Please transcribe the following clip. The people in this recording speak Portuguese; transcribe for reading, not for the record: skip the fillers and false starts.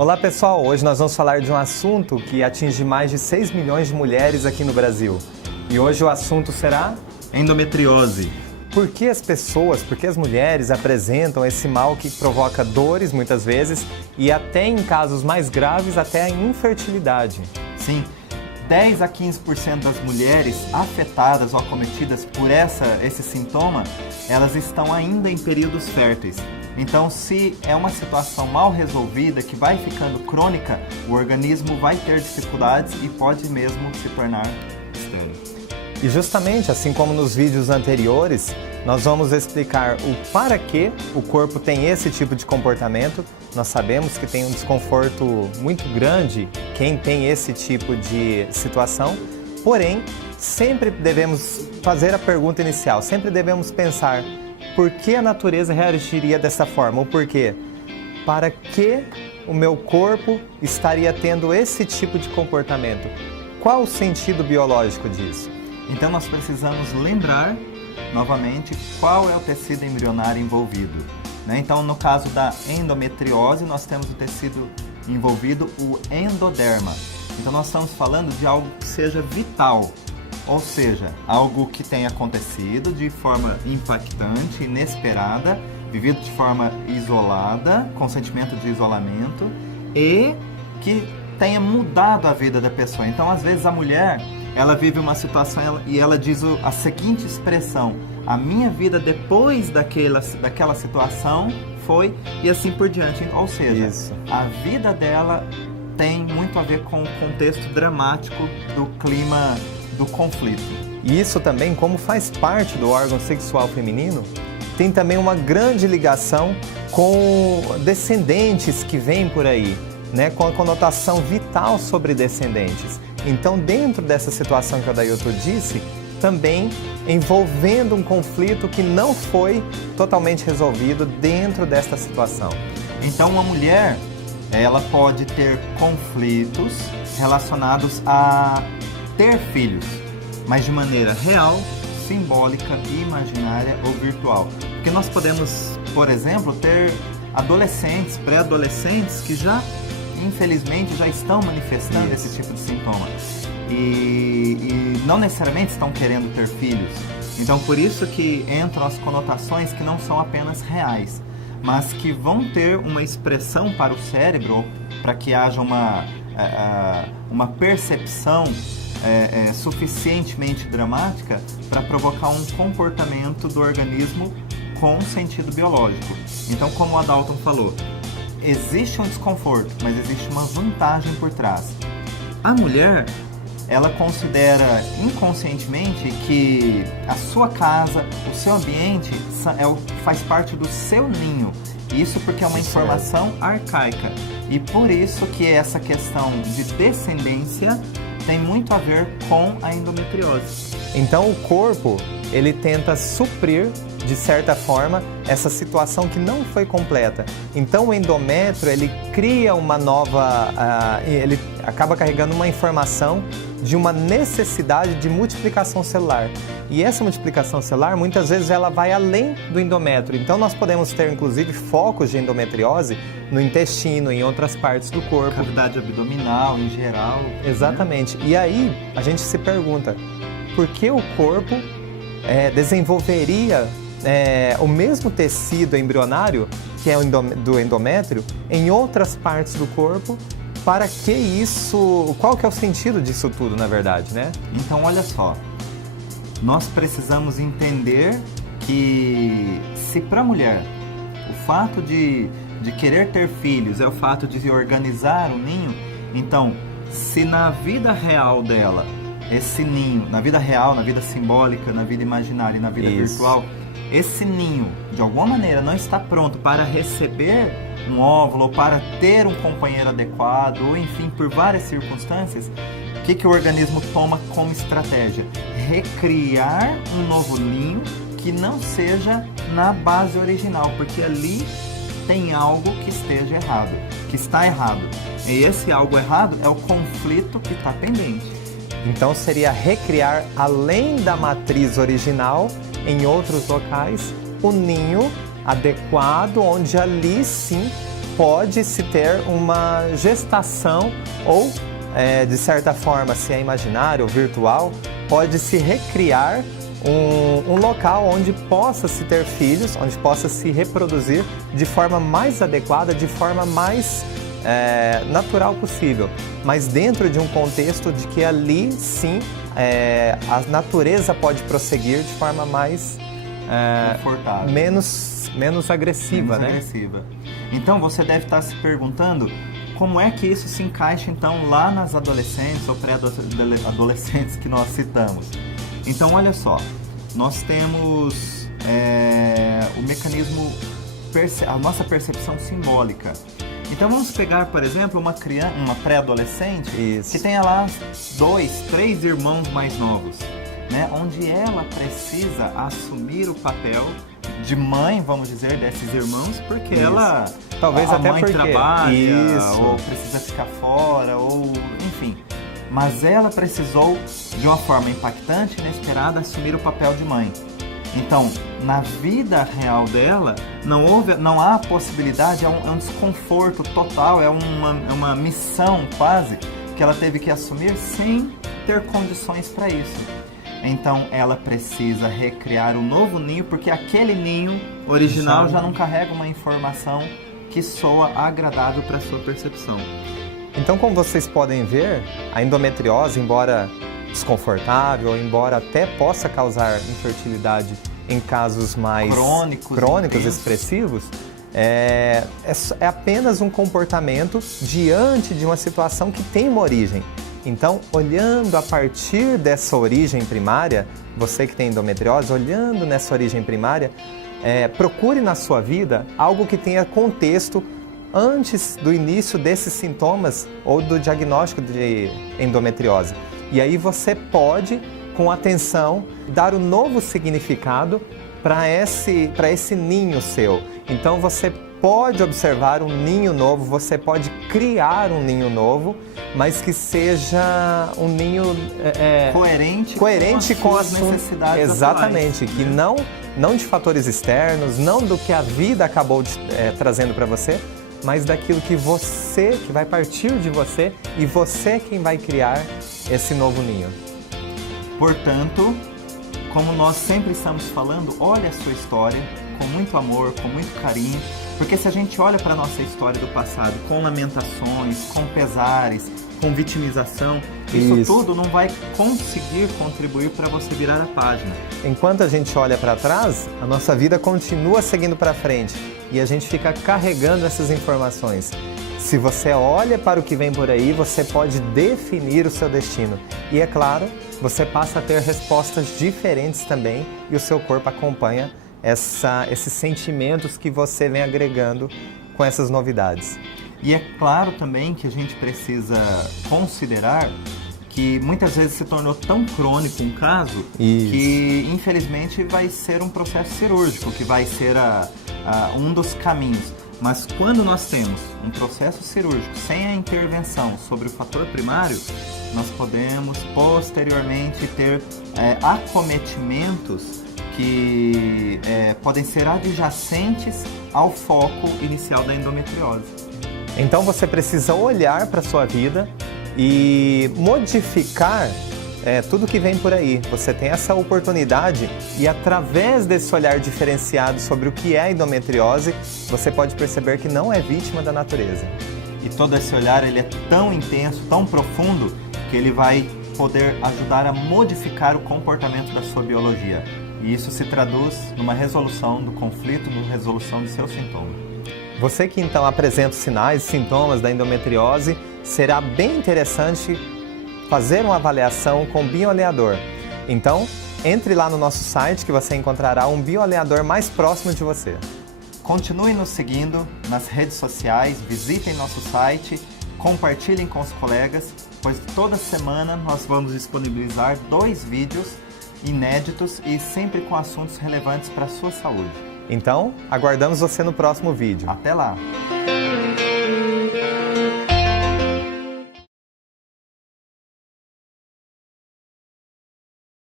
Olá pessoal, hoje nós vamos falar de um assunto que atinge mais de 6 milhões de mulheres aqui no Brasil. E hoje o assunto será endometriose. por que as mulheres apresentam esse mal que provoca dores muitas vezes e até em casos mais graves, até a infertilidade. Sim, 10 a 15% das mulheres afetadas ou acometidas por esse sintoma, elas estão ainda em períodos férteis. Então, se é uma situação mal resolvida, que vai ficando crônica, o organismo vai ter dificuldades e pode mesmo se tornar estéril. E justamente, assim como nos vídeos anteriores, nós vamos explicar o para que o corpo tem esse tipo de comportamento. Nós sabemos que tem um desconforto muito grande quem tem esse tipo de situação, porém, sempre devemos fazer a pergunta inicial, sempre devemos pensar por que a natureza reagiria dessa forma, ou por quê? Para que o meu corpo estaria tendo esse tipo de comportamento? Qual o sentido biológico disso? Então nós precisamos lembrar novamente qual é o tecido embrionário envolvido. Então, no caso da endometriose, nós temos o tecido envolvido, o endoderma. Então nós estamos falando de algo que seja vital, ou seja, algo que tenha acontecido de forma impactante, inesperada, vivido de forma isolada, com sentimento de isolamento e que tenha mudado a vida da pessoa. Então, às vezes, a mulher, ela vive uma situação e ela diz a seguinte expressão: a minha vida depois daquela situação foi, e assim por diante. Ou seja, a vida dela tem muito a ver com o contexto dramático do clima do conflito. E isso também, como faz parte do órgão sexual feminino, tem também uma grande ligação com descendentes que vêm por aí, né? Com a conotação vital sobre descendentes. Então, dentro dessa situação que a Dailton disse, também envolvendo um conflito que não foi totalmente resolvido dentro desta situação. Então, uma mulher, ela pode ter conflitos relacionados a ter filhos, mas de maneira real, simbólica, imaginária ou virtual. Porque nós podemos, por exemplo, ter adolescentes, pré-adolescentes que já, infelizmente, já estão manifestando esse tipo de sintoma e não necessariamente estão querendo ter filhos. Então, por isso que entram as conotações que não são apenas reais, mas que vão ter uma expressão para o cérebro, para que haja uma percepção suficientemente dramática para provocar um comportamento do organismo com sentido biológico. Então, como o Adalton falou, existe um desconforto, mas existe uma vantagem por trás. A mulher, ela considera inconscientemente que a sua casa, o seu ambiente, faz parte do seu ninho. Isso porque é uma informação arcaica. E por isso que essa questão de descendência tem muito a ver com a endometriose. Então o corpo, ele tenta suprir, de certa forma, essa situação que não foi completa. Então o endométrio, ele cria uma nova, ele acaba carregando uma informação de uma necessidade de multiplicação celular. E essa multiplicação celular, muitas vezes, ela vai além do endométrio. Então nós podemos ter, inclusive, focos de endometriose no intestino, em outras partes do corpo. Cavidade abdominal, em geral. Exatamente. E aí, a gente se pergunta, por que o corpo desenvolveria o mesmo tecido embrionário, que é do endométrio, em outras partes do corpo? Para que isso? Qual que é o sentido disso tudo, na verdade, né? Então, olha só, nós precisamos entender que se para a mulher o fato de querer ter filhos é o fato de organizar o ninho, então, se na vida real dela, esse ninho, na vida real, na vida simbólica, na vida imaginária e na vida virtual, esse ninho, de alguma maneira, não está pronto para receber um óvulo, ou para ter um companheiro adequado, ou enfim, por várias circunstâncias, o que o organismo toma como estratégia? Recriar um novo ninho que não seja na base original, porque ali tem algo que esteja errado, que está errado. E esse algo errado é o conflito que está pendente. Então seria recriar, além da matriz original, em outros locais, o ninho adequado, onde ali sim pode-se ter uma gestação ou, de certa forma, se é imaginário ou virtual, pode-se recriar um local onde possa se ter filhos, onde possa se reproduzir de forma mais adequada, de forma mais natural possível, mas dentro de um contexto de que ali sim a natureza pode prosseguir de forma mais confortável, menos agressiva, né? Agressiva. Então você deve estar se perguntando como é que isso se encaixa então lá nas adolescentes ou pré-adolescentes que nós citamos. Então olha só, nós temos o mecanismo, a nossa percepção simbólica. Então vamos pegar, por exemplo, uma pré-adolescente que tenha lá 2, 3 irmãos mais novos, né? Onde ela precisa assumir o papel de mãe, vamos dizer, desses irmãos, porque ela talvez a até mãe porque trabalha, ou precisa ficar fora, ou enfim. Mas ela precisou, de uma forma impactante e inesperada, assumir o papel de mãe. Então, na vida real dela, não há possibilidade, é um desconforto total, é uma missão quase que ela teve que assumir sem ter condições para isso. Então, ela precisa recriar um novo ninho, porque aquele ninho original já não carrega uma informação que soa agradável para a sua percepção. Então, como vocês podem ver, a endometriose, embora desconfortável, embora até possa causar infertilidade em casos mais crônicos expressivos, é apenas um comportamento diante de uma situação que tem uma origem. Então, olhando a partir dessa origem primária, você que tem endometriose, olhando nessa origem primária, procure na sua vida algo que tenha contexto antes do início desses sintomas ou do diagnóstico de endometriose. E aí você pode, com atenção, dar um novo significado para esse ninho seu. Então você pode observar um ninho novo, você pode criar um ninho novo, mas que seja um ninho coerente com as suas necessidades. Exatamente, atuais, né? Que não de fatores externos, não do que a vida acabou trazendo para você, mas daquilo que vai partir de você e você quem vai criar esse novo ninho. Portanto, como nós sempre estamos falando, olhe a sua história com muito amor, com muito carinho, porque se a gente olha para a nossa história do passado com lamentações, com pesares, com vitimização, isso tudo não vai conseguir contribuir para você virar a página. Enquanto a gente olha para trás, a nossa vida continua seguindo para frente e a gente fica carregando essas informações. Se você olha para o que vem por aí, você pode definir o seu destino. E é claro, você passa a ter respostas diferentes também e o seu corpo acompanha esses sentimentos que você vem agregando com essas novidades. E é claro também que a gente precisa considerar que muitas vezes se tornou tão crônico um caso que infelizmente vai ser um processo cirúrgico, que vai ser um dos caminhos. Mas quando nós temos um processo cirúrgico sem a intervenção sobre o fator primário, nós podemos posteriormente ter acometimentos que podem ser adjacentes ao foco inicial da endometriose. Então você precisa olhar para a sua vida e modificar tudo que vem por aí. Você tem essa oportunidade e através desse olhar diferenciado sobre o que é a endometriose, você pode perceber que não é vítima da natureza. E todo esse olhar ele é tão intenso, tão profundo, que ele vai poder ajudar a modificar o comportamento da sua biologia. E isso se traduz numa resolução do conflito, numa resolução de seu sintoma. Você que então apresenta os sinais e sintomas da endometriose, será bem interessante fazer uma avaliação com o bioalinhador. Então, entre lá no nosso site que você encontrará um bioalinhador mais próximo de você. Continue nos seguindo nas redes sociais, visitem nosso site, compartilhem com os colegas, pois toda semana nós vamos disponibilizar 2 vídeos inéditos e sempre com assuntos relevantes para a sua saúde. Então, aguardamos você no próximo vídeo. Até lá!